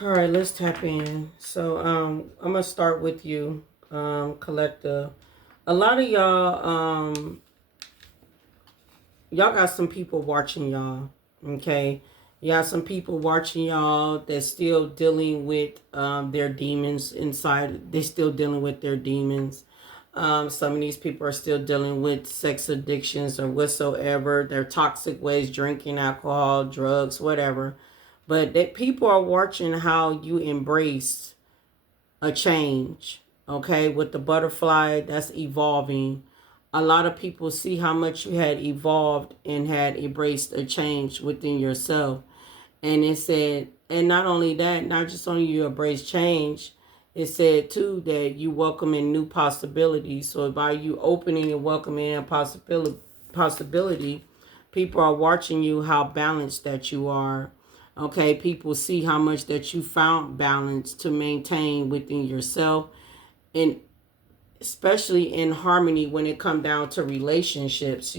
All right, let's tap in. So I'm gonna start with you, collective. A lot of y'all got some people watching y'all. Okay. You got some people watching y'all that's still dealing with their demons inside. They're still dealing with their demons. Some of these people are still dealing with sex addictions or whatsoever. Their toxic ways, drinking, alcohol, drugs, whatever. But that people are watching how you embrace a change. Okay, with the butterfly that's evolving, a lot of people see how much you had evolved and had embraced a change within yourself. And it said, and not only that, not just only you embrace change, it said too that you welcome in new possibilities. So by you opening and welcoming a possibility, people are watching you how balanced that you are. Okay, people see how much that you found balance to maintain within yourself, and especially in harmony when it come down to relationships,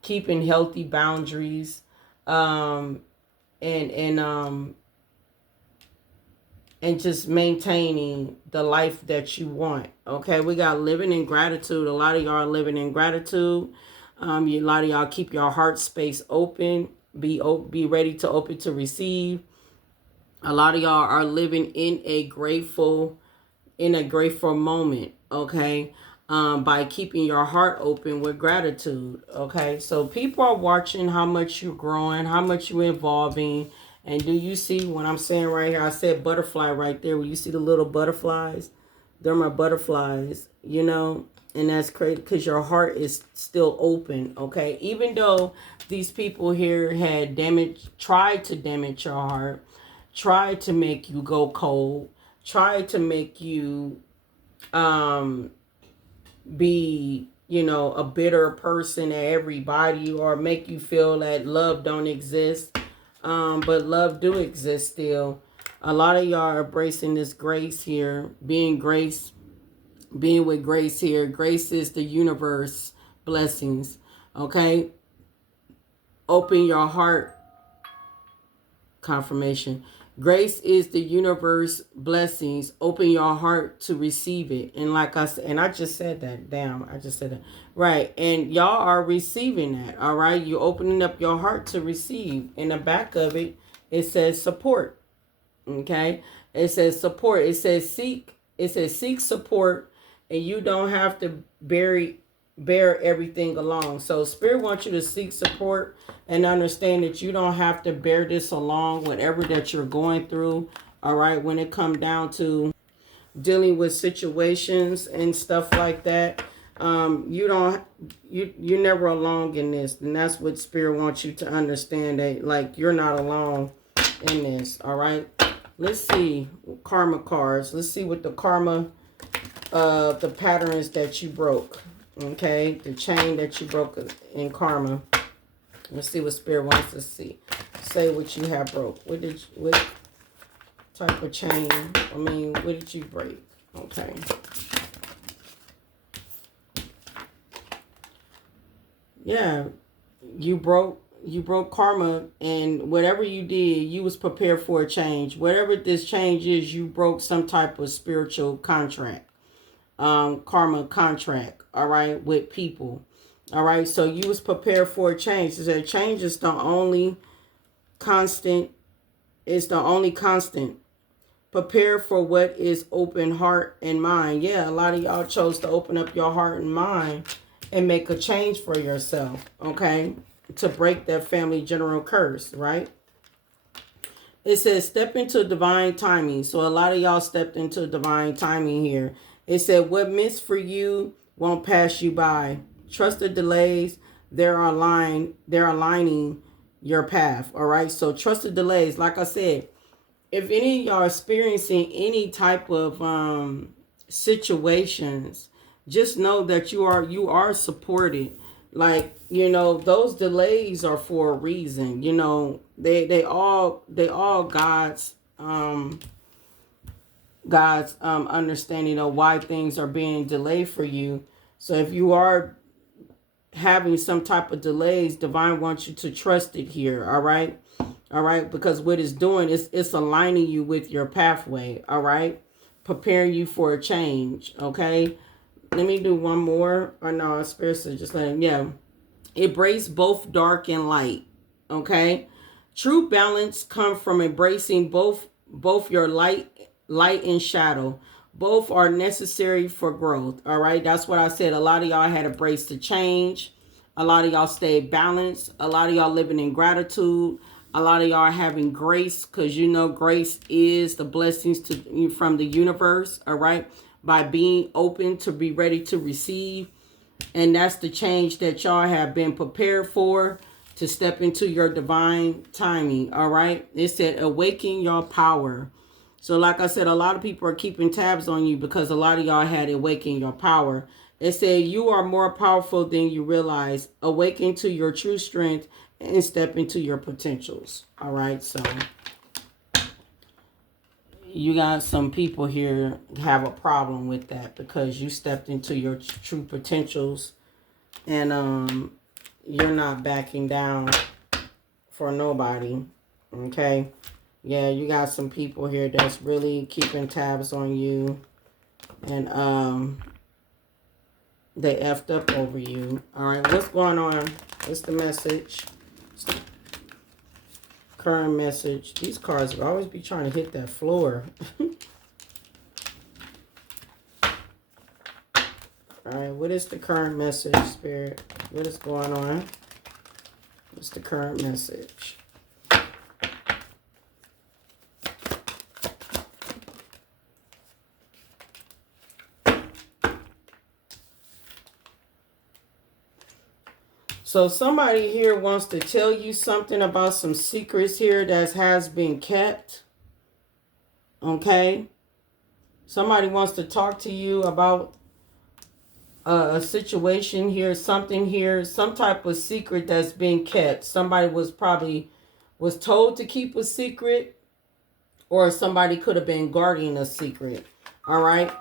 keeping healthy boundaries, um and and just maintaining the life that you want. Okay, we got living in gratitude. A lot of y'all are living in gratitude. A lot of y'all keep your heart space open. Be ready to open to receive. A lot of y'all are living in a grateful moment. Okay, by keeping your heart open with gratitude. Okay, so people are watching how much you're growing, how much you're evolving. And do you see what I'm saying right here? I said butterfly right there. When you see the little butterflies, they're my butterflies. And that's great because your heart is still open. Okay, even though these people here had tried to damage your heart, tried to make you go cold, tried to make you um be a bitter person to everybody, or make you feel that love don't exist, but love do exist still. A lot of y'all are embracing this grace here, being with grace here. Grace is the universe blessings. Okay, open your heart. Confirmation. Grace is the universe blessings. Open your heart to receive it. And like I said, and I just said that. Damn, I just said that. Right. And y'all are receiving that. All right. You're opening up your heart to receive. In the back of it, it says support. Okay. It says support. It says seek. It says seek support, and you don't have to bear everything along. So Spirit wants you to seek support and understand that you don't have to bear this along, whatever that you're going through. All right, when it comes down to dealing with situations and stuff like that, you don't you're never alone in this. And that's what Spirit wants you to understand, that like you're not alone in this. All right, let's see karma cards. Let's see what the karma the patterns that you broke. Okay, the chain that you broke in karma. Let's see what Spirit wants to see. Say what you have broke. What type of chain? What did you break? Okay. Yeah, you broke karma, and whatever you did, you was prepared for a change. Whatever this change is, you broke some type of spiritual contract. Karma contract, all right, with people. All right, so you was prepared for a change. So that change is the only constant. It's the only constant. Prepare for what is open heart and mind. Yeah, a lot of y'all chose to open up your heart and mind and make a change for yourself, okay? To break that family general curse, right? It says step into divine timing. So a lot of y'all stepped into divine timing here. It said what missed for you won't pass you by. Trust the delays. They're aligning your path. All right. So trust the delays. Like I said, if any of y'all are experiencing any type of situations, just know that you are supported. Like, those delays are for a reason. They all God's understanding of why things are being delayed for you. So if you are having some type of delays, divine wants you to trust it here. All right. All right, because what it's doing is it's aligning you with your pathway. All right, preparing you for a change. Okay, let me do one more. Or no, spirits are just letting, yeah. Embrace both dark and light. Okay, true balance comes from embracing both your light and shadow. Both are necessary for growth. All right, that's what I said. A lot of y'all had embraced the change. A lot of y'all stayed balanced. A lot of y'all living in gratitude. A lot of y'all are having grace, because you know grace is the blessings to from the universe. All right, by being open to be ready to receive. And that's the change that y'all have been prepared for, to step into your divine timing. All right. It said awaken your power. So like I said, a lot of people are keeping tabs on you because a lot of y'all had awakened your power. It said you are more powerful than you realize. Awaken to your true strength and step into your potentials. All right. So you got some people here have a problem with that because you stepped into your true potentials, and you're not backing down for nobody. Okay. Yeah, you got some people here that's really keeping tabs on you, and they effed up over you. All right, what's going on? What's the message? Current message. These cards will always be trying to hit that floor. All right, what is the current message, Spirit? What is going on? What's the current message? So somebody here wants to tell you something about some secrets here that has been kept. Okay. Somebody wants to talk to you about a situation here, something here, some type of secret that's been kept. Somebody was told to keep a secret, or somebody could have been guarding a secret. All right.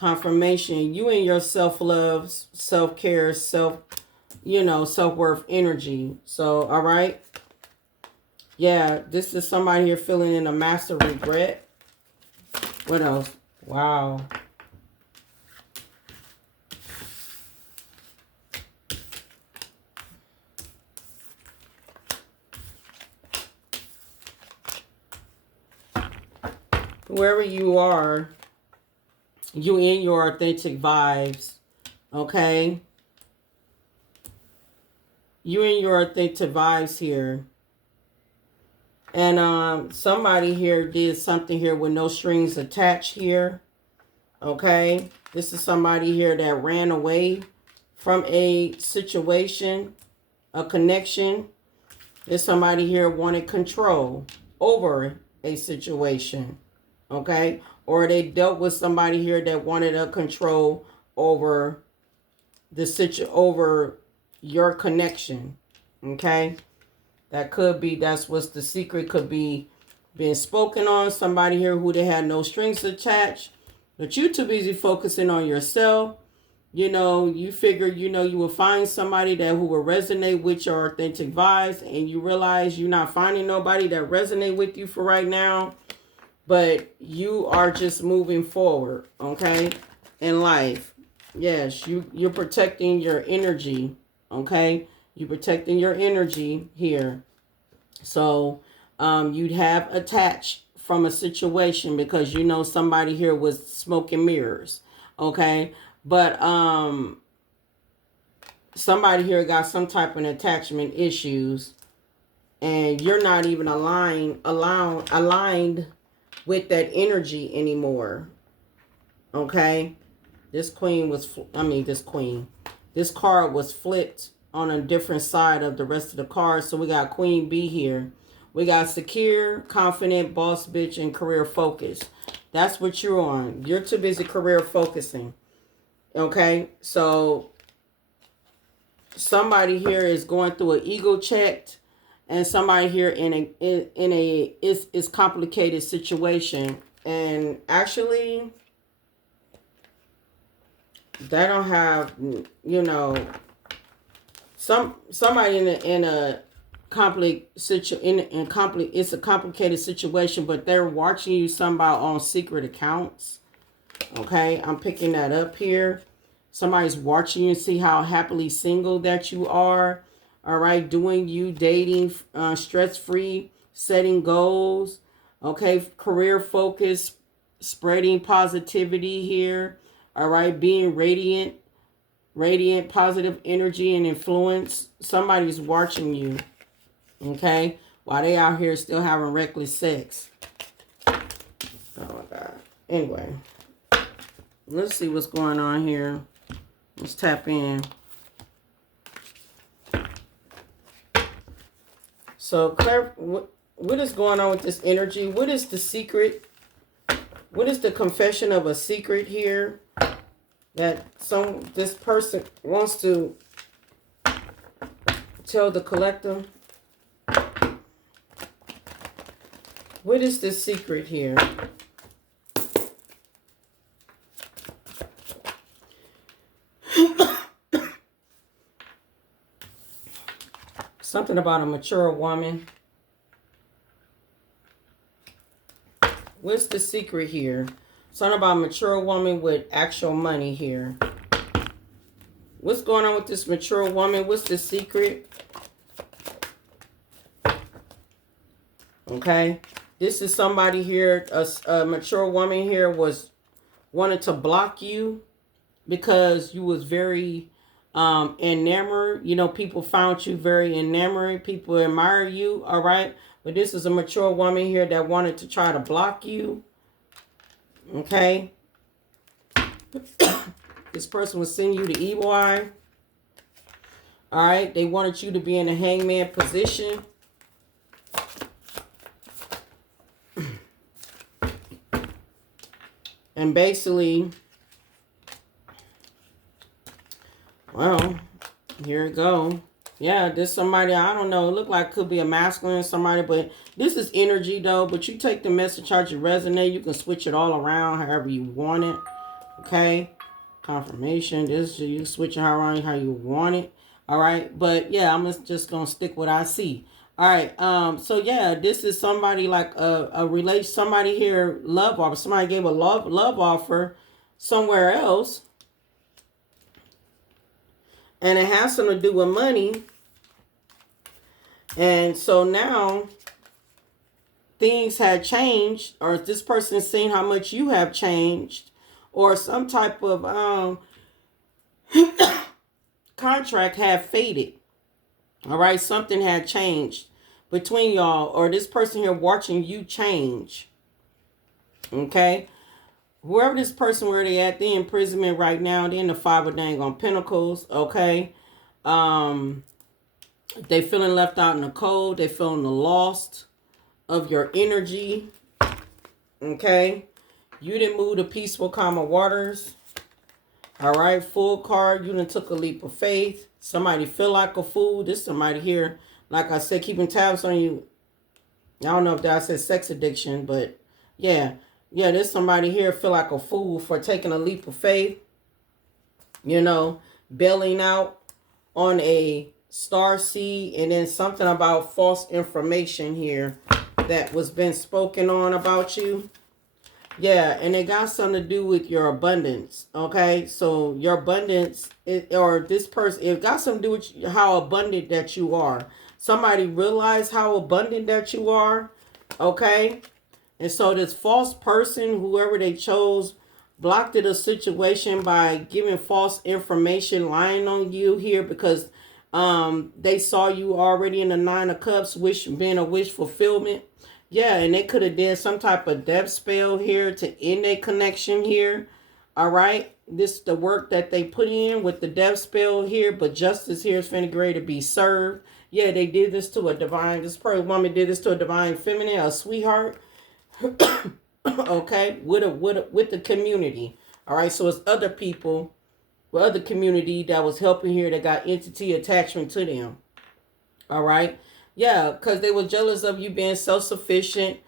Confirmation. You and your self-love, self-care, self-worth energy. So, all right. Yeah, this is somebody here feeling in a master regret. What else? Wow. Whoever you are, you in your authentic vibes. Okay. You in your authentic vibes here. And somebody here did something here with no strings attached here. Okay. This is somebody here that ran away from a situation, a connection. There's somebody here wanted control over a situation. Okay. Or they dealt with somebody here that wanted a control over over your connection. Okay. That could be, that's what's the secret, could be being spoken on. Somebody here who they had no strings attached, but you too busy focusing on yourself. You figure, you will find somebody who will resonate with your authentic vibes, and you realize you're not finding nobody that resonate with you for right now, but you are just moving forward, okay, in life. Yes, you're protecting your energy, okay? You're protecting your energy here. So you'd have attached from a situation because somebody here was smoking mirrors, okay? But somebody here got some type of attachment issues, and you're not even aligned with that energy anymore, okay? This card was flipped on a different side of the rest of the cards. So we got Queen B here. We got secure, confident, boss bitch, and career focus. That's what you're on. You're too busy career focusing. Okay, so somebody here is going through an ego check, and somebody here in a is complicated situation. And actually, they don't have, somebody in a it's a complicated situation, but they're watching you somehow on secret accounts. Okay, I'm picking that up here. Somebody's watching you, see how happily single that you are. All right, doing you, dating, stress-free, setting goals. Okay, career focus, spreading positivity here. All right, being radiant, positive energy and influence. Somebody's watching you. Okay, while they out here still having reckless sex. Oh my God. Anyway, let's see what's going on here. Let's tap in. So, Claire, what is going on with this energy? What is the secret? What is the confession of a secret here that this person wants to tell the collective? What is the secret here? Something about a mature woman. What's the secret here? Something about a mature woman with actual money here. What's going on with this mature woman? What's the secret? Okay. This is somebody here, a mature woman here wanted to block you because you was very enamored. You know, people found you very enamored. People admire you, all right? But this is a mature woman here that wanted to try to block you. Okay? This person was sending you the evil eye. All right? They wanted you to be in a hangman position. And basically, well, here it go. Yeah, this somebody, I don't know, it look like could be a masculine somebody, but this is energy though. But you take the message how you resonate. You can switch it all around however you want it. Okay? Confirmation. This, you switch it around how you want it. All right? But yeah, I'm just going to stick what I see. All right. So yeah, this is somebody like a relation, somebody here, love offer. Somebody gave a love offer somewhere else. And it has something to do with money. And so now things had changed, or this person seen how much you have changed, or some type of contract had faded. All right, something had changed between y'all, or this person here watching you change. Okay, whoever this person, where they at, they in imprisonment right now. They in the 5 of dang on Pentacles. Okay, they feeling left out in the cold. They feeling the lost of your energy. Okay, you didn't move to peaceful, calmer waters. All right, full card. You done took a leap of faith. Somebody feel like a fool. This somebody here, like I said, keeping tabs on you. I don't know if that I said sex addiction, but yeah. Yeah, there's somebody here feel like a fool for taking a leap of faith. You know, bailing out on a star seed, and then something about false information here that was been spoken on about you. Yeah, and it got something to do with your abundance. Okay, so your abundance, or this person, it got something to do with how abundant that you are. Somebody realized how abundant that you are. Okay, and so this false person, whoever they chose, blocked the situation by giving false information, lying on you here because they saw you already in the 9 of Cups, being a wish fulfillment. Yeah, and they could have did some type of death spell here to end a connection here. All right. This is the work that they put in with the death spell here, but justice here is finna ready to be served. Yeah, they did this to a divine, this woman did this to a divine feminine, a sweetheart. Okay, with the community. All right, so it's other people, with other community that was helping here that got entity attachment to them. All right. Yeah, because they were jealous of you being self-sufficient,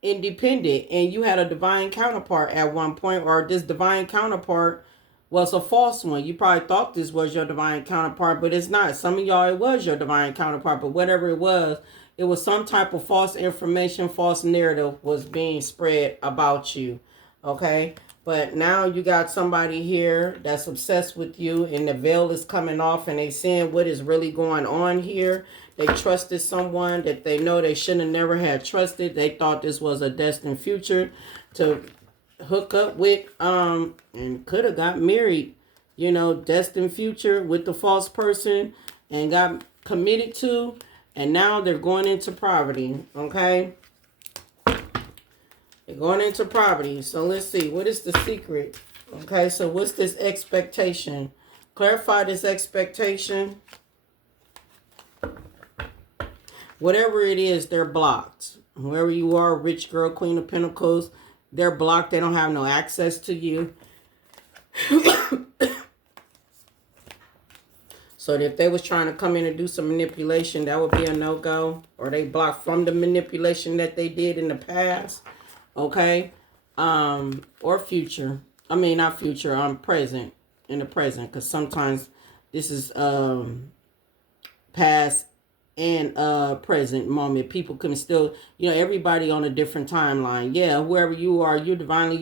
independent, and you had a divine counterpart at one point, or this divine counterpart Well, it's a false one. You probably thought this was your divine counterpart, but it's not. Some of y'all, it was your divine counterpart, but whatever it was some type of false information, false narrative was being spread about you. Okay? But now you got somebody here that's obsessed with you, and the veil is coming off, and they seeing what is really going on here. They trusted someone that they know they shouldn't have never had trusted. They thought this was a destined future to hook up with, and could have got married, destined future with the false person, and got committed to, and now they're going into poverty. Okay, they're going into poverty. So let's see, what is the secret? Okay, so what's this expectation? Clarify this expectation. Whatever it is, they're blocked. Whoever you are, rich girl, Queen of Pentacles, they're blocked. They don't have no access to you. So if they was trying to come in and do some manipulation, that would be a no-go. Or they blocked from the manipulation that they did in the past. Okay? Or future. I mean, not future. Present. In the present. Because sometimes this is past and present moment. People can still, everybody on a different timeline. Yeah, whoever you are, you're divinely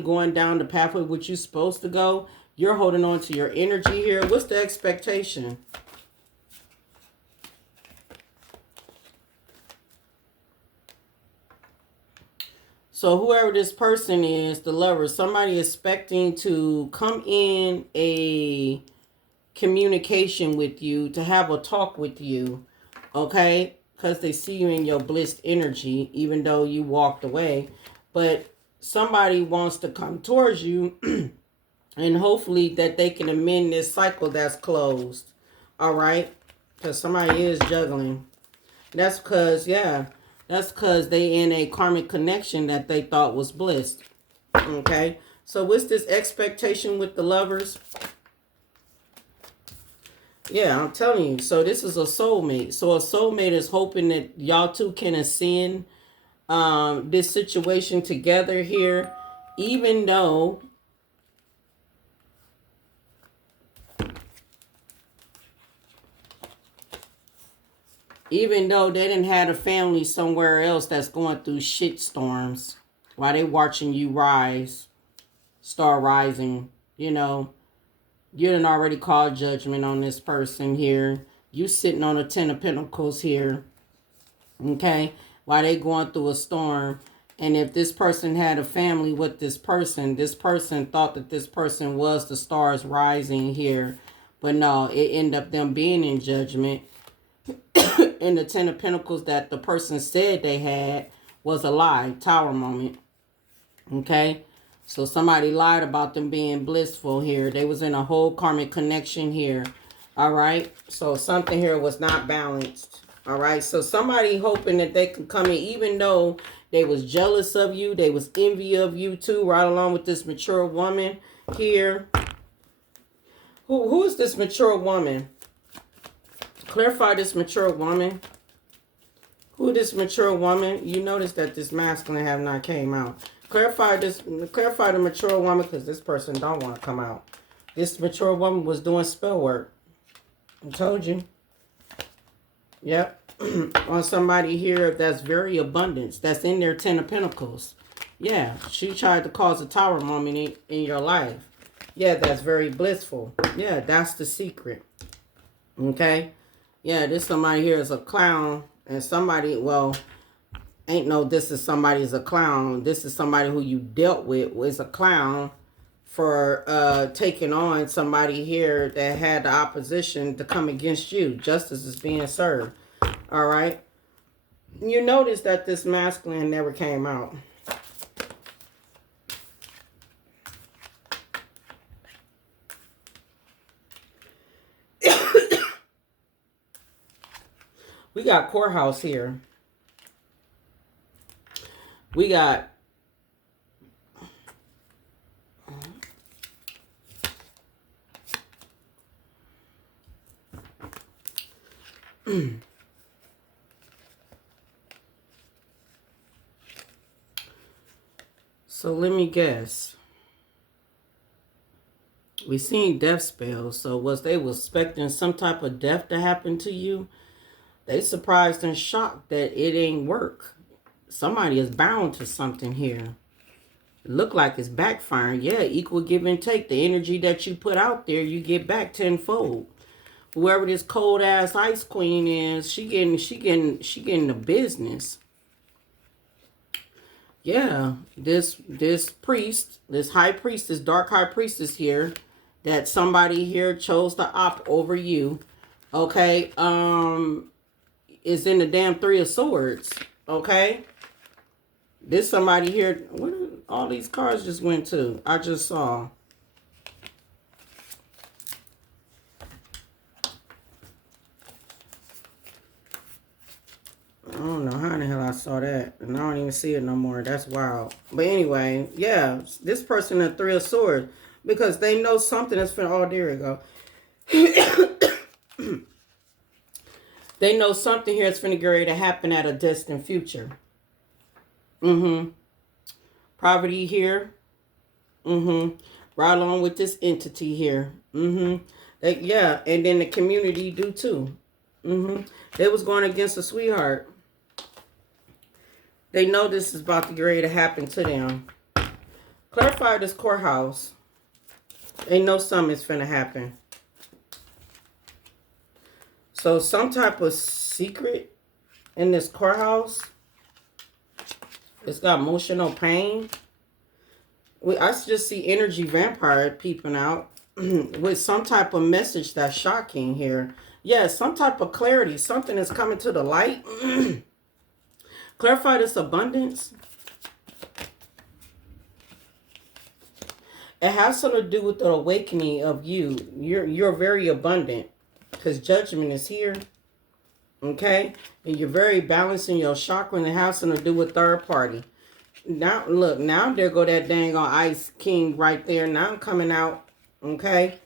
going down the pathway which you're supposed to go. You're holding on to your energy here. What's the expectation? So whoever this person is, the lover, somebody expecting to come in a communication with you, to have a talk with you, okay? Because they see you in your blissed energy, even though you walked away. But somebody wants to come towards you, and hopefully that they can amend this cycle that's closed, all right? Because somebody is juggling. That's because, that's because they in a karmic connection that they thought was blissed, okay? So what's this expectation with the lovers? Yeah, I'm telling you. So this is a soulmate. So a soulmate is hoping that y'all two can ascend this situation together here, even though they didn't have a family somewhere else that's going through shit storms while they watching you start rising, You done already called judgment on this person here. You sitting on a 10 of Pentacles here. Okay? While they going through a storm. And if this person had a family with this person thought that this person was the stars rising here. But no, it ended up them being in judgment. And the 10 of Pentacles that the person said they had was a lie. Tower moment. Okay? So somebody lied about them being blissful here. They was in a whole karmic connection here. All right. So something here was not balanced. All right. So somebody hoping that they can come in, even though they was jealous of you. They was envy of you too, right along with this mature woman here. Who is this mature woman? Clarify this mature woman. Who this mature woman? You notice that this masculine have not came out. Clarify the mature woman, because this person don't want to come out. This mature woman was doing spell work. I told you. Yep. On somebody here that's very abundance. That's in their 10 of Pentacles. Yeah. She tried to cause a tower moment in your life. Yeah, that's very blissful. Yeah, that's the secret. Okay. Yeah, this somebody here is a clown. And somebody, well, ain't no this is somebody's a clown. This is somebody who you dealt with was a clown for taking on somebody here that had the opposition to come against you. Justice is being served. All right. You notice that this masculine never came out. We got Courthouse here. We got so let me guess. We seen death spells. So they was expecting some type of death to happen to you? They surprised and shocked that it ain't work. Somebody is bound to something here. It look like it's backfiring. Yeah, equal give and take. The energy that you put out there, you get back tenfold. Whoever this cold ass ice queen is, she getting the business. Yeah, this priest, this high priest, this dark high priestess here, that somebody here chose to opt over you. Okay, is in the damn Three of Swords. Okay, this somebody here. What are all these cards just went to? I just saw. I don't know how in the hell I saw that. And I don't even see it no more. That's wild. But anyway, yeah. This person in Three of Swords. Because they know something that's finna... Oh, there we go. They know something here that's finna get ready to happen at a distant future. Poverty here. Right along with this entity here. Yeah. And then the community do too. They was going against a sweetheart. They know this is about to get ready to happen to them. Clarify this courthouse. They know something is finna happen. So some type of secret in this courthouse. It's got emotional pain. I just see energy vampire peeping out with some type of message that's shocking here. Yeah, some type of clarity. Something is coming to the light. Clarify this abundance. It has something to do with the awakening of you. You're very abundant because judgment is here. Okay? And you're very balanced in your chakra, and it has something to do with third party. Now, look, now there go that dang on Ice King right there. Now I'm coming out. Okay?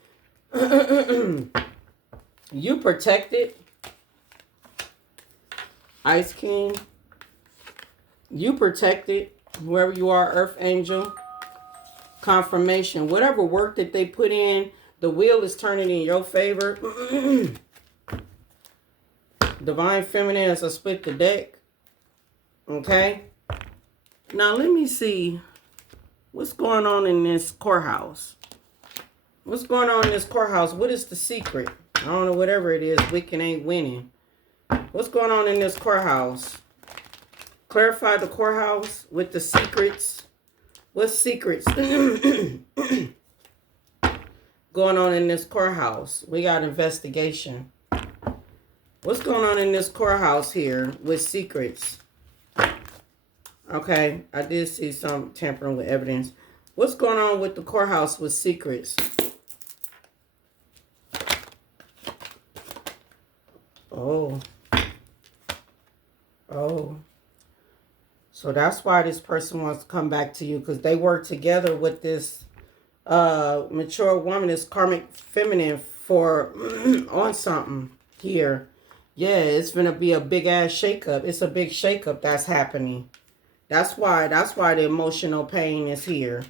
You protected. Ice King. You protected. Whoever you are, Earth Angel. Confirmation. Whatever work that they put in, the wheel is turning in your favor. Divine Feminine as I split the deck. Okay? Now let me see what's going on in this courthouse. What's going on in this courthouse? What is the secret? I don't know, whatever it is, Wiccan ain't winning. What's going on in this courthouse? Clarify the courthouse with the secrets. What secrets going on in this courthouse? We got investigation. What's going on in this courthouse here with secrets? Okay, I did see some tampering with evidence. What's going on with the courthouse with secrets? Oh. Oh. So that's why this person wants to come back to you, because they work together with this mature woman, this karmic feminine, for on something here. Yeah, it's gonna be a big ass shakeup. It's a big shakeup that's happening. That's why the emotional pain is here.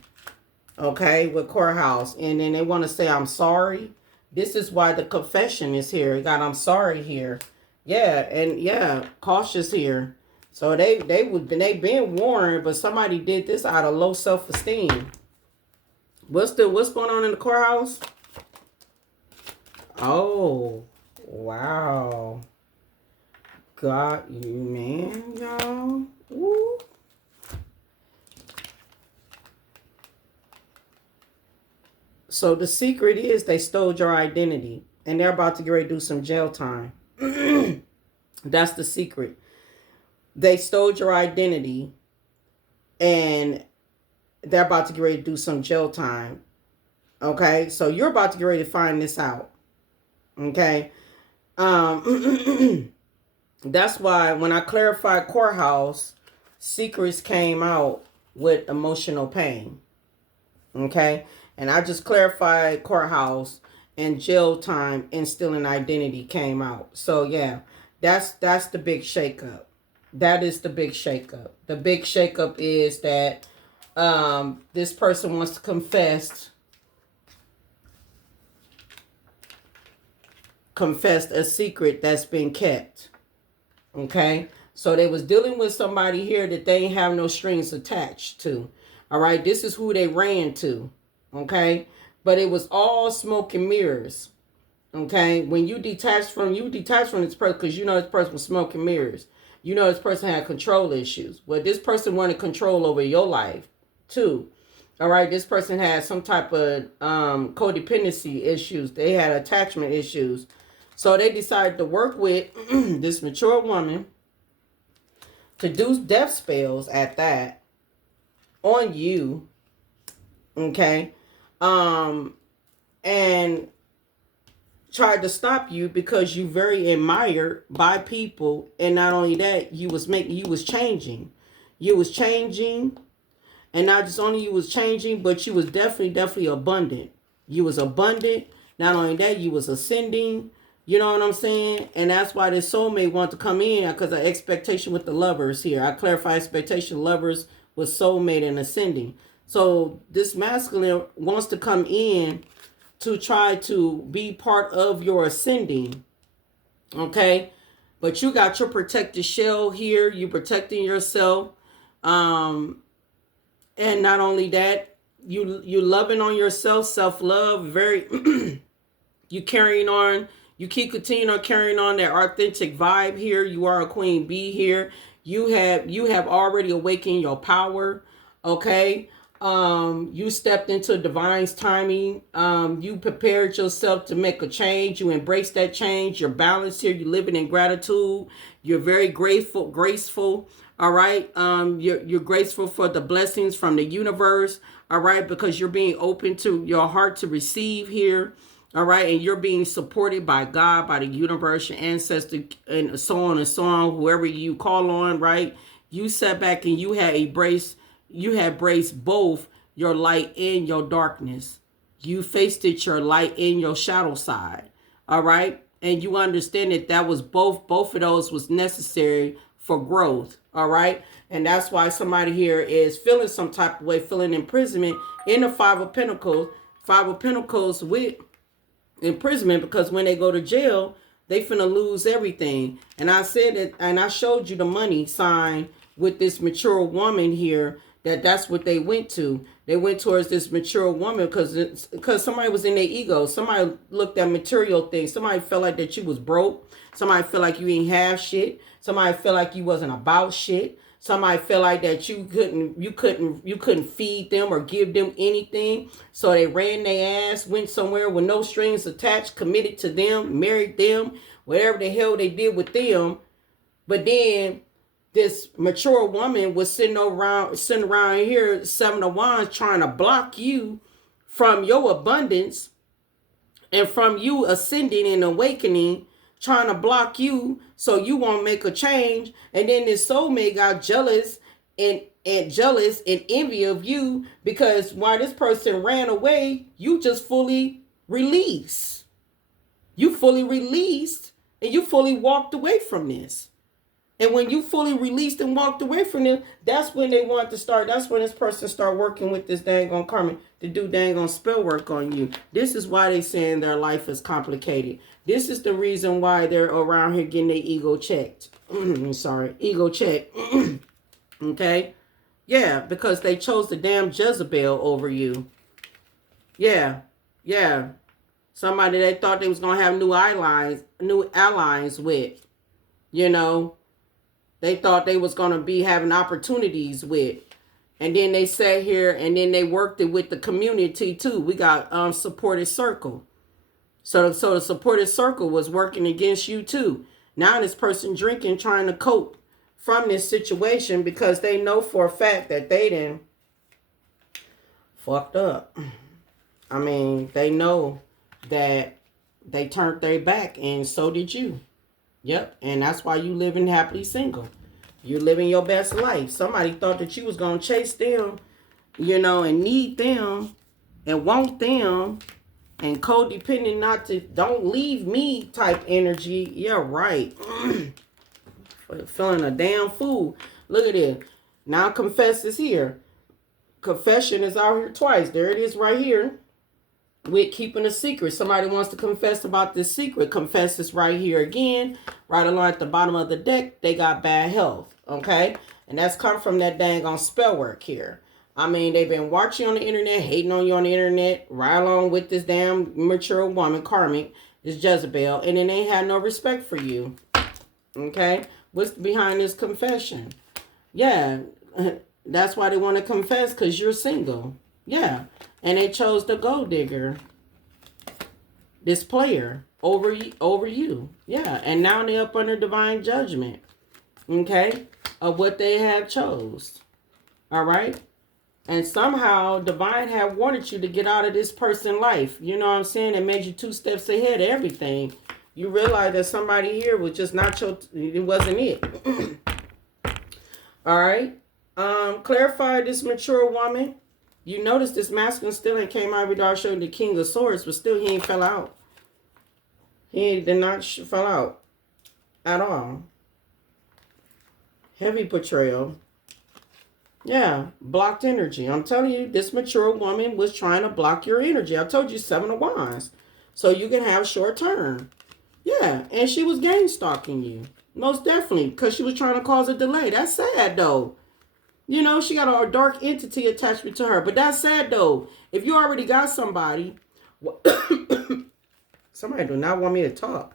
Okay, with Courthouse. And then they want to say, I'm sorry. This is why the confession is here. You got I'm sorry here. Yeah, and yeah, cautious here. So they been warned, but somebody did this out of low self-esteem. What's going on in the courthouse? Oh, wow. Got you, man, y'all. Woo. So the secret is they stole your identity, and they're about to get ready to do some jail time. That's the secret. They stole your identity, and they're about to get ready to do some jail time. Okay, so you're about to get ready to find this out. Okay, that's why when I clarified Courthouse, secrets came out with emotional pain. Okay, and I just clarified Courthouse, and jail time and stealing identity came out. So yeah, that's the big shakeup. That is the big shakeup. The big shakeup is that this person wants to confess confessed a secret that's been kept. Okay, so they was dealing with somebody here that they ain't have no strings attached to. All right, this is who they ran to. Okay, but it was all smoke and mirrors. Okay, when you detach from this person because you know this person was smoke and mirrors. You know this person had control issues. Well, this person wanted control over your life too. All right, this person had some type of codependency issues. They had attachment issues. So they decided to work with this mature woman to do death spells at that on you. Okay. And tried to stop you because you very admired by people. And not only that, you was changing. You was changing. And not just only you was changing, but you was definitely abundant. You was abundant. Not only that, you was ascending. You know what I'm saying? And that's why this soulmate want to come in, because of expectation with the lovers here. I clarify expectation lovers with soulmate and ascending. So this masculine wants to come in to try to be part of your ascending. Okay? But you got your protected shell here. You protecting yourself. And not only that, you loving on yourself, self-love, very you carrying on, you keep continuing on carrying on that authentic vibe here. You are a queen bee here. You have already awakened your power. Okay. You stepped into divine's timing. You prepared yourself to make a change. You embrace that change. You're balanced here. You're living in gratitude. You're very graceful. All right. You're graceful for the blessings from the universe. All right. Because you're being open to your heart to receive here. All right. And you're being supported by God, by the universe, your ancestor, and so on, whoever you call on. Right. You sat back and you had embraced both your light and your darkness. You faced it, your light and your shadow side. All right. And you understand that was both of those was necessary for growth. All right. And that's why somebody here is feeling some type of way, feeling imprisonment in the Five of Pentacles with imprisonment, because when they go to jail, they finna lose everything. And I said it, and I showed you the money sign with this mature woman here, that's what they went to. They went towards this mature woman because somebody was in their ego. Somebody looked at material things. Somebody felt like that you was broke. Somebody felt like you ain't have shit. Somebody felt like you wasn't about shit. Somebody felt like that you couldn't feed them or give them anything. So they ran their ass, went somewhere with no strings attached, committed to them, married them, whatever the hell they did with them. But then this mature woman was sitting around here, Seven of Wands, trying to block you from your abundance and from you ascending and awakening, trying to block you so you won't make a change. And then this soulmate got jealous and envy of you, because while this person ran away, you just fully released. You fully released and you fully walked away from this. And when you fully released and walked away from them, that's when they want to start. That's when this person start working with this dang on karma to do dang on spell work on you. This is why they saying their life is complicated. This is the reason why they're around here getting their ego checked. Ego checked. Okay? Yeah, because they chose the damn Jezebel over you. Yeah. Somebody they thought they was going to have new allies with. You know? They thought they was going to be having opportunities with. And then they sat here and then they worked it with the community too. We got supported circle. So the supported circle was working against you too. Now this person drinking, trying to cope from this situation because they know for a fact that they done fucked up. I mean, they know that they turned their back, and so did you. Yep, and that's why you living happily single. You're living your best life. Somebody thought that you was going to chase them, you know, and need them and want them and codependent, don't leave me type energy. Yeah, right. Feeling a damn fool. Look at it. Now confess is here. Confession is out here twice. There it is right here. with keeping a secret. Somebody wants to confess about this secret. Confess this right here again. Right along at the bottom of the deck, they got bad health. Okay? And that's come from that dang on spell work here. I mean, they've been watching on the internet, hating on you on the internet, right along with this damn mature woman, karmic, this Jezebel, and then they had no respect for you. Okay? What's behind this confession? Yeah, that's why they want to confess, because you're single. Yeah. And they chose the gold digger, this player, over you. Yeah. And now they're up under divine judgment. Okay? Of what they have chose. All right? And somehow divine have wanted you to get out of this person's life. You know what I'm saying? It made you 2 steps ahead of everything. You realize that somebody here was just not your, it wasn't it. All right? Clarify this mature woman. You notice this masculine still ain't came out without showing the King of Swords, but still he ain't fell out. He did not fell out at all. Heavy betrayal. Yeah, blocked energy. I'm telling you, this mature woman was trying to block your energy. I told you 7 of Wands. So you can have short term. Yeah, and she was game stalking you. Most definitely, because she was trying to cause a delay. That's sad, though. You know, she got a dark entity attachment to her. But that's sad, though. If you already got somebody, somebody do not want me to talk.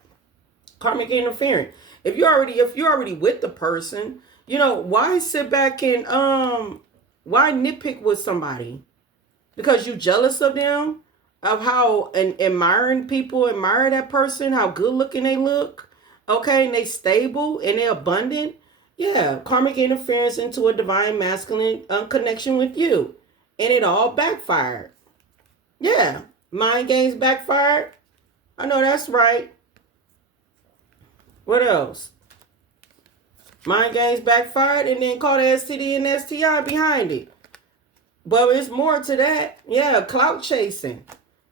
Karmic interference. If you're already with the person, you know, why sit back and why nitpick with somebody? Because you jealous of them, of how admiring people admire that person, how good looking they look, okay, and they stable and they abundant. Yeah, karmic interference into a divine masculine connection with you. And it all backfired. Yeah, mind games backfired. I know that's right. What else? Mind games backfired and then called STD and STI behind it. But it's more to that. Yeah, clout chasing.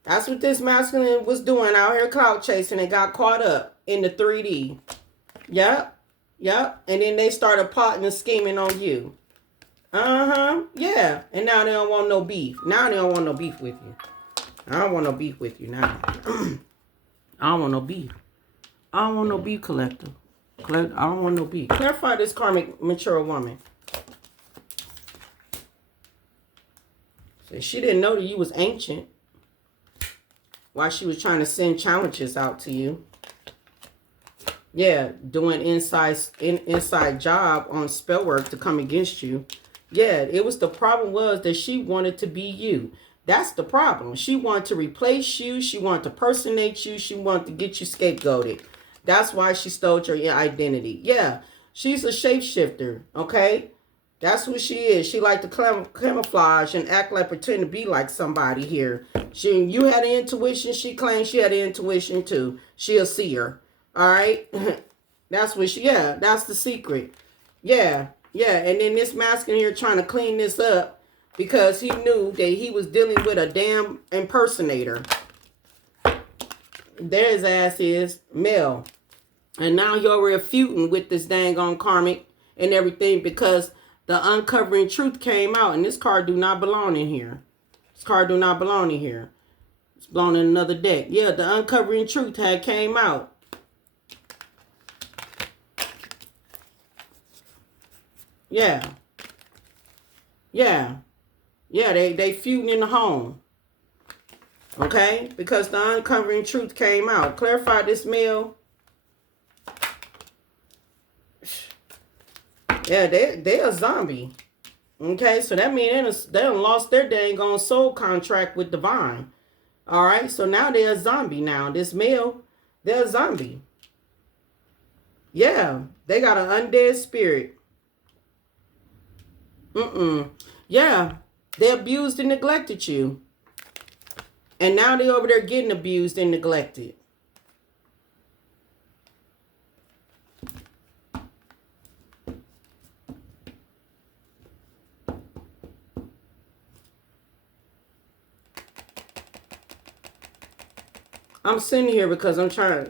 That's what this masculine was doing out here, clout chasing, and got caught up in the 3D. Yep. Yep. And then they started plotting and scheming on you. Uh-huh. Yeah. And now they don't want no beef. Now they don't want no beef with you. I don't want no beef with you now. I don't want no beef. I don't want no beef, collector. I don't want no beef. Clarify this karmic mature woman. So she didn't know that you was ancient. While she was trying to send challenges out to you. Yeah, doing inside job on spell work to come against you. Yeah, it was the problem was that she wanted to be you. That's the problem. She wanted to replace you. She wanted to personate you. She wanted to get you scapegoated. That's why she stole your identity. Yeah, she's a shapeshifter, okay? That's who she is. She like to camouflage and act like pretend to be like somebody here. You had an intuition. She claims she had an intuition too. She a seer. All right. That's what yeah, that's the secret. Yeah. Yeah. And then this masculine here trying to clean this up because he knew that he was dealing with a damn impersonator. There his ass is, male. And now you're refuting with this dang on karmic and everything because the uncovering truth came out. And this card do not belong in here. This card do not belong in here. It's belong in another deck. Yeah, the uncovering truth had came out. Yeah. Yeah. Yeah, they feuding in the home. Okay? Because the uncovering truth came out. Clarify this male. Yeah, they a zombie. Okay, so that means they done lost their dang on soul contract with divine. All right, so now they're a zombie now. This male, they're a zombie. Yeah, they got an undead spirit. Yeah, they abused and neglected you. And now they over there getting abused and neglected. I'm sitting here because I'm trying.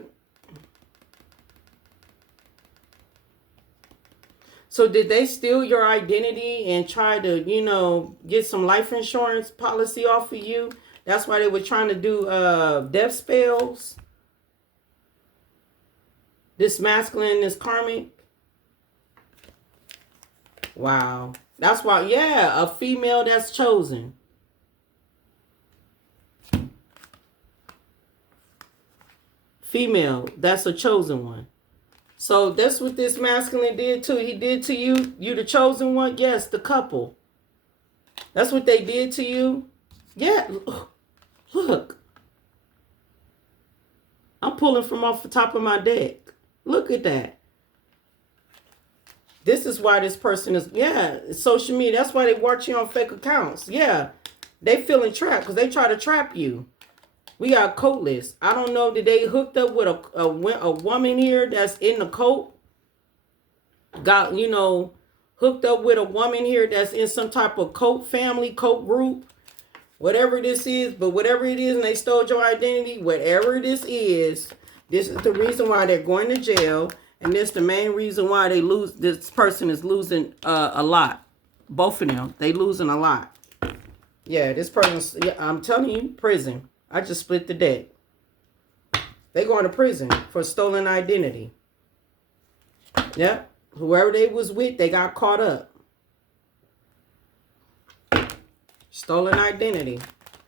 So did they steal your identity and try to, you know, get some life insurance policy off of you? That's why they were trying to do death spells. This masculine, this karmic. Wow. That's why, yeah, a female that's chosen. Female, that's a chosen one. So that's what this masculine did too. He did to you. You the chosen one? Yes, the couple. That's what they did to you. Yeah. Look. I'm pulling from off the top of my deck. Look at that. This is why this person is, yeah, social media. That's why they watch you on fake accounts. Yeah. They feeling trapped because they try to trap you. We got coatless. I don't know. Did they hooked up with a woman here that's in the cult? Got, you know, hooked up with a woman here that's in some type of cult family, cult group, whatever this is. But whatever it is, and they stole your identity, whatever this is the reason why they're going to jail. And this is the main reason why they lose. This person is losing a lot. Both of them, they losing a lot. Yeah, this person's, yeah, I'm telling you, prison. I just split the deck. They going to prison for stolen identity. Yep. Whoever they was with, they got caught up. Stolen identity.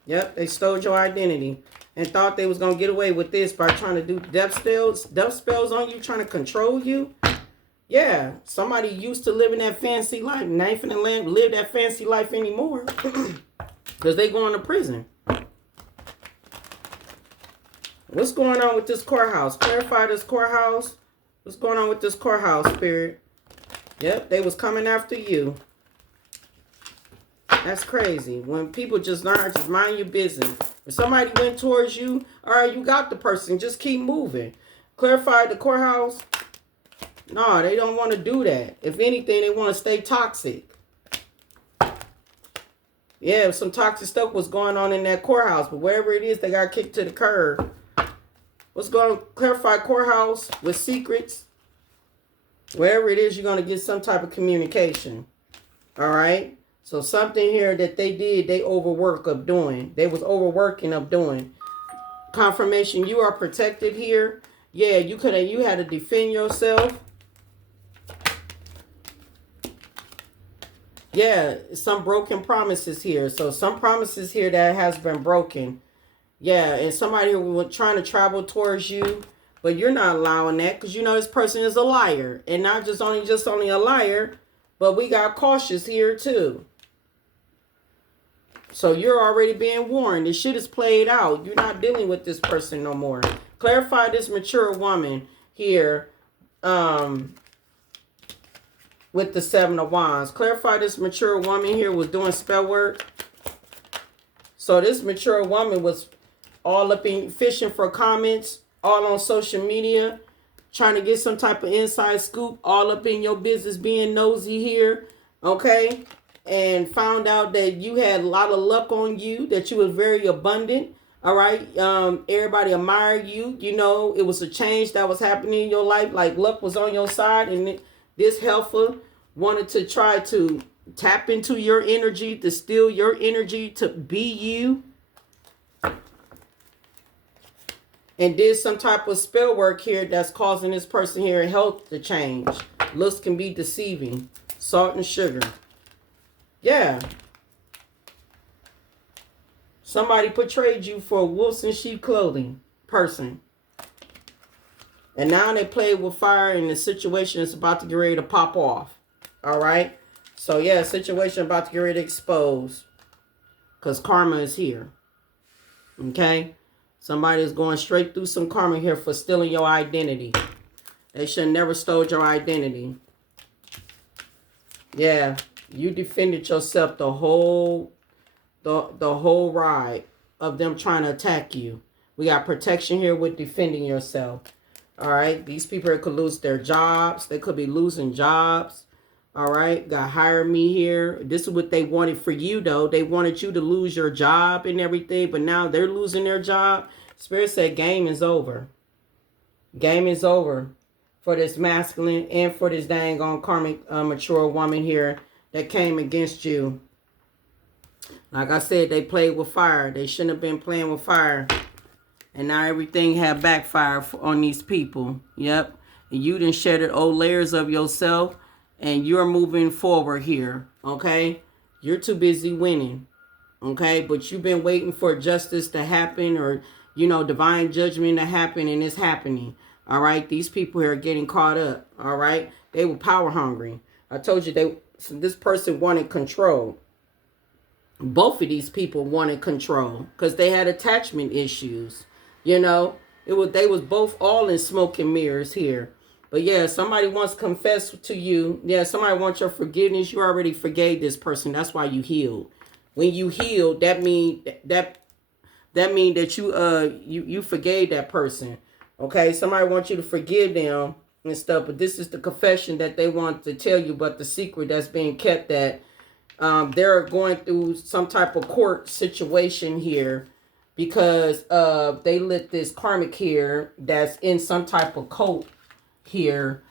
Yep, they stole your identity. And thought they was going to get away with this by trying to do death spells on you, trying to control you. Yeah, somebody used to living that fancy life. Not even live that fancy life anymore. Because they going to prison. What's going on with this courthouse? Clarify this courthouse. What's going on with this courthouse, spirit? Yep, they was coming after you. That's crazy. When people just learn, just mind your business. If somebody went towards you, all right, you got the person. Just keep moving. Clarify the courthouse. No, they don't want to do that. If anything, they want to stay toxic. Yeah, some toxic stuff was going on in that courthouse. But wherever it is, they got kicked to the curb. What's going to clarify courthouse with secrets? Wherever it is, you're going to get some type of communication. All right? So something here that they did, they overwork of doing. They was overworking of doing. Confirmation, you are protected here. Yeah, you had to defend yourself. Yeah, some broken promises here. So some promises here that has been broken. Yeah, and somebody was trying to travel towards you, but you're not allowing that because you know this person is a liar. And not just only a liar, but we got cautious here too. So you're already being warned. This shit is played out. You're not dealing with this person no more. Clarify this mature woman here with the 7 of Wands. Clarify this mature woman here was doing spell work. So this mature woman was all up in fishing for comments, all on social media, trying to get some type of inside scoop, all up in your business, being nosy here, okay? And found out that you had a lot of luck on you, that you were very abundant, all right? Everybody admired you. You know, it was a change that was happening in your life, like luck was on your side, and this helper wanted to try to tap into your energy, to steal your energy, to be you. And did some type of spell work here that's causing this person here health to change. Looks can be deceiving. Salt and sugar. Yeah. Somebody portrayed you for a wolves in sheep clothing person. And now they played with fire and the situation is about to get ready to pop off. All right. So yeah, situation about to get ready to expose. Because karma is here. Okay. Somebody is going straight through some karma here for stealing your identity. They should have never stole your identity. Yeah, you defended yourself the whole ride of them trying to attack you. We got protection here with defending yourself. All right, these people could lose their jobs. They could be losing jobs. All right, got hire me here. This is what they wanted for you, though. They wanted you to lose your job and everything, but now they're losing their job. Spirit said game is over. Game is over for this masculine and for this dang on karmic mature woman here that came against you. Like I said, they played with fire. They shouldn't have been playing with fire. And now everything have backfired on these people. Yep. And you done shedded old layers of yourself. And you're moving forward here. Okay? You're too busy winning. Okay? But you've been waiting for justice to happen, or, you know, divine judgment to happen, and it's happening. All right? These people here are getting caught up. All right? They were power hungry. I told you this person wanted control. Both of these people wanted control because they had attachment issues. You know, they was both all in smoke and mirrors here. But yeah, somebody wants to confess to you. Yeah, somebody wants your forgiveness. You already forgave this person. That's why you healed. When you healed, that mean that you forgave that person. Okay, somebody wants you to forgive them and stuff. But this is the confession that they want to tell you, but the secret that's being kept, that they're going through some type of court situation here because they let this karmic here that's in some type of cult here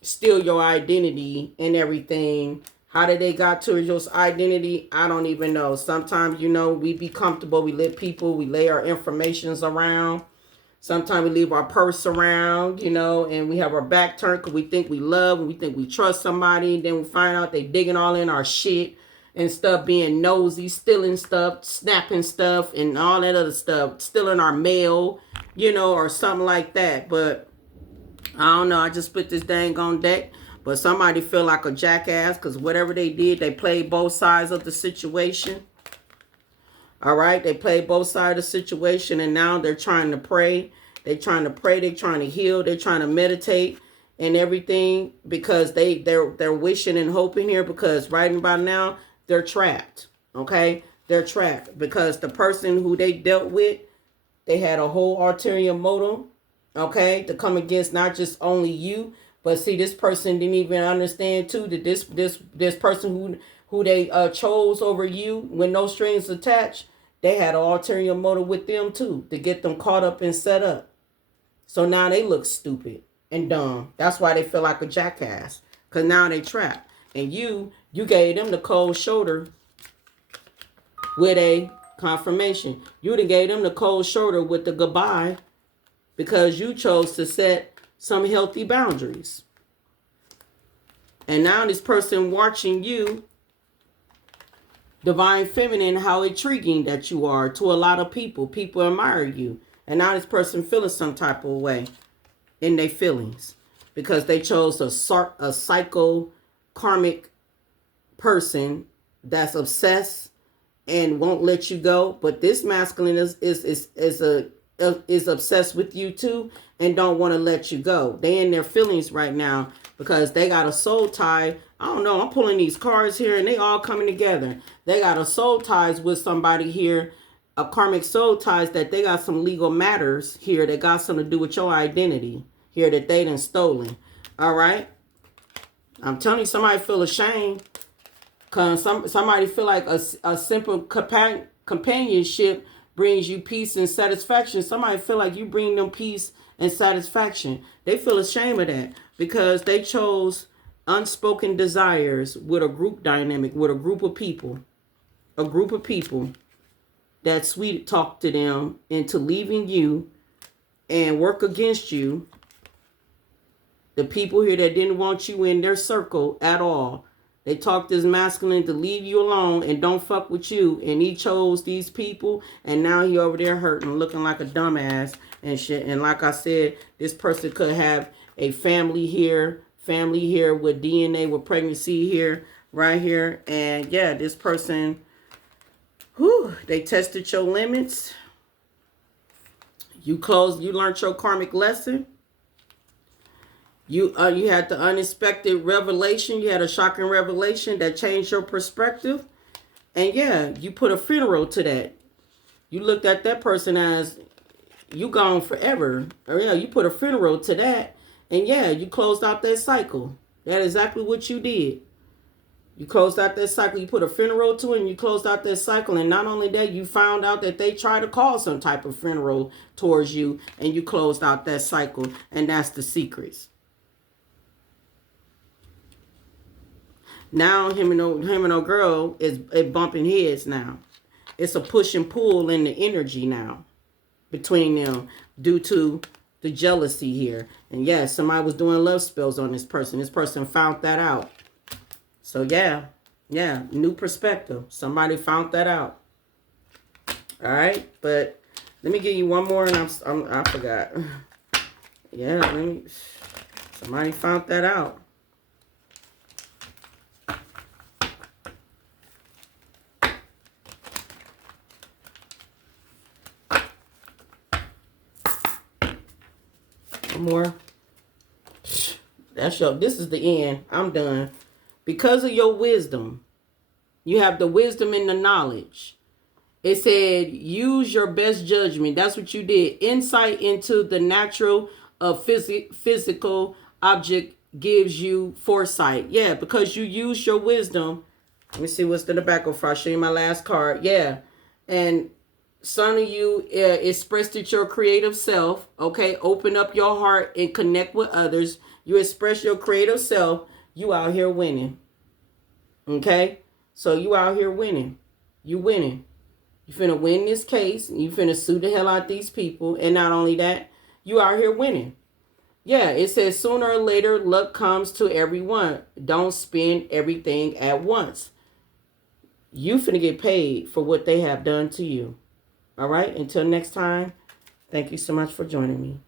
steal your identity and everything. How did they got to your identity? I don't even know. Sometimes, you know, we be comfortable. We let people, we lay our informations around. Sometimes we leave our purse around, you know, and we have our back turned because we think we love, and we think we trust somebody. And then we find out they digging all in our shit and stuff, being nosy, stealing stuff, snapping stuff, and all that other stuff, stealing our mail, you know, or something like that. But I don't know. I just put this dang on deck. But somebody feel like a jackass because whatever they did, they played both sides of the situation. All right, they played both sides of the situation, and now they're trying to pray. They're trying to pray. They're trying to heal. They're trying to meditate and everything because they're wishing and hoping here because right about now they're trapped. Okay, they're trapped because the person who they dealt with, they had a whole ulterior motive. Okay, to come against not just only you, but see, this person didn't even understand too that this person who they chose over you with no strings attached, they had an ulterior motive with them too to get them caught up and set up. So now they look stupid and dumb. That's why they feel like a jackass, because now they trapped. And you gave them the cold shoulder with a confirmation. You done gave them the cold shoulder with the goodbye because you chose to set some healthy boundaries. And now this person watching you, divine feminine, how intriguing that you are to a lot of people. People admire you. And now this person feeling some type of way in their feelings because they chose a psycho karmic person that's obsessed and won't let you go. But this masculine is obsessed with you too and don't want to let you go. They in their feelings right now because they got a soul tie. I don't know. I'm pulling these cards here and they all coming together. They got a soul ties with somebody here, a karmic soul ties that they got some legal matters here that got something to do with your identity here that they done stolen. All right. I'm telling you, somebody feel ashamed because somebody feel like a simple companionship brings you peace and satisfaction. Somebody feel like you bring them peace and satisfaction. They feel ashamed of that because they chose unspoken desires with a group dynamic, with a group of people. A group of people that sweet talk to them into leaving you and work against you. The people here that didn't want you in their circle at all. They talked this masculine to leave you alone and don't fuck with you. And he chose these people. And now he over there hurting, looking like a dumbass and shit. And like I said, this person could have a family here with DNA, with pregnancy here, right here. And yeah, this person, they tested your limits. You learned your karmic lesson. You had the unexpected revelation. You had a shocking revelation that changed your perspective. And yeah, you put a funeral to that. You looked at that person as you gone forever. Or yeah, you put a funeral to that. And yeah, you closed out that cycle. That's exactly what you did. You closed out that cycle. You put a funeral to it and you closed out that cycle. And not only that, you found out that they tried to cause some type of funeral towards you. And you closed out that cycle. And that's the secrets. Now him and old girl is bumping heads now. It's a push and pull in the energy now between them due to the jealousy here. And yes, somebody was doing love spells on this person. This person found that out. So yeah, new perspective. Somebody found that out. All right, but let me give you one more, and I forgot. Yeah, somebody found that out. One more. This is the end. I'm done. Because of your wisdom, you have the wisdom and the knowledge. It said, use your best judgment. That's what you did. Insight into the natural of physical object gives you foresight. Yeah, because you use your wisdom. Let me see what's in the back of. I'll show you my last card. Yeah. And Sum1 U expressed it your creative self. Okay. Open up your heart and connect with others. You express your creative self. You out here winning. Okay. So you out here winning. You winning. You finna win this case. You finna sue the hell out these people. And not only that, you out here winning. Yeah, it says sooner or later, luck comes to everyone. Don't spend everything at once. You finna get paid for what they have done to you. All right, until next time, thank you so much for joining me.